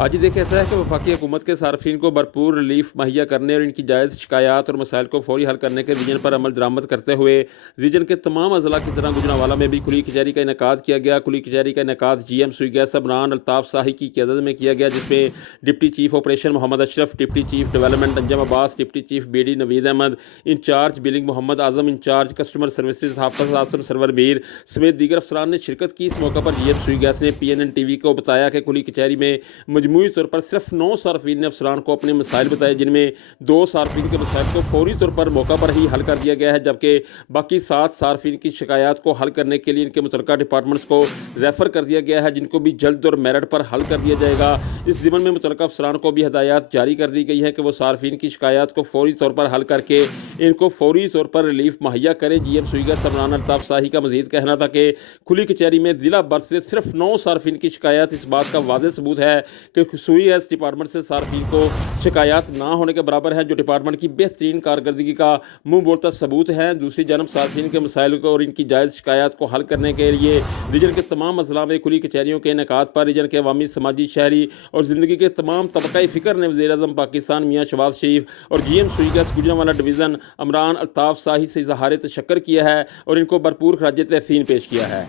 आज देखिए ऐसा है कि वफाकी हुकूमत के सार्फिन को भरपूर रिलीफ मुहैया करने और इनकी जायज़ शिकायत और मसाइल को फौरी हल करने के विजन पर अमल दरामद करते हुए रीजन के तमाम अजला की तरह गुजरांवाला में भी खुली कचहरी का इनेकाद किया गया। खुली कचहरी का इनेकाद GM सुई गैस अमरान अल्ताफ़ शाही की क़यादत में किया गया, जिसमें deputy chief operation Mohammad Ashraf, deputy chief development Anjum Abbas, deputy chief BD Naveed Ahmad, incharge billing Mohammad Azam, incharge customer services Hafiz Asim Sarwar Mir समेत दीगर अफसरान ने शिरकत की। इस मौका पर GM सुई गैस ने PNN TV को बताया कि खुली कचहरी में मजमूई तौर पर सिर्फ 9 सार्फिन ने अफसरान को अपने मसाइल बताए, जिनमें 2 सार्फिन के मसाइल को फौरी तौर पर मौका पर ही हल कर दिया गया है, जबकि बाकी 7 सार्फिन की शिकायत को हल करने के लिए इनके मुतल्लिका डिपार्टमेंट्स को रेफ़र कर दिया गया है, जिनको भी जल्द और मेरिट पर हल कर दिया जाएगा। इस ज़िम्मन में मुतल्लिका अफसरान को भी हदायत जारी कर दी गई है कि वो सार्फिन की शिकायत को फौरी तौर पर हल करके इनको फौरी तौर पर रिलीफ मुहैया करें। GM सुई गैस अमरान अल्ताफ़ शाही का मज़ीद कहना था कि खुली कचहरी में ज़िला भर से सिर्फ 9 सार्फिन की शिकायत इस बात का वाज़ेह सबूत है कि सुई गैस डिपार्टमेंट से सार्फिन को शिकायत ना होने के बराबर है, जो डिपार्टमेंट की बेहतरीन कारकर्दगी का मुंह बोलता सबूत है। दूसरी जानब सार्फिन के मसाइल को और इनकी जायज़ शिकायत को हल करने के लिए रीजन के तमाम अजला में खुली कचहरियों के इनेकाद पर रीजन के अवामी, समाजी, शहरी और ज़िंदगी के तमाम तबक़ाए फ़िक्र ने वज़ीर-ए-आज़म पाकिस्तान मियाँ शहबाज शरीफ और GM Sui gas Gujranwala division Amran Altaf शाही से इज़हार तशक्कुर किया है और इनको भरपूर खराज तहसीन पेश किया है।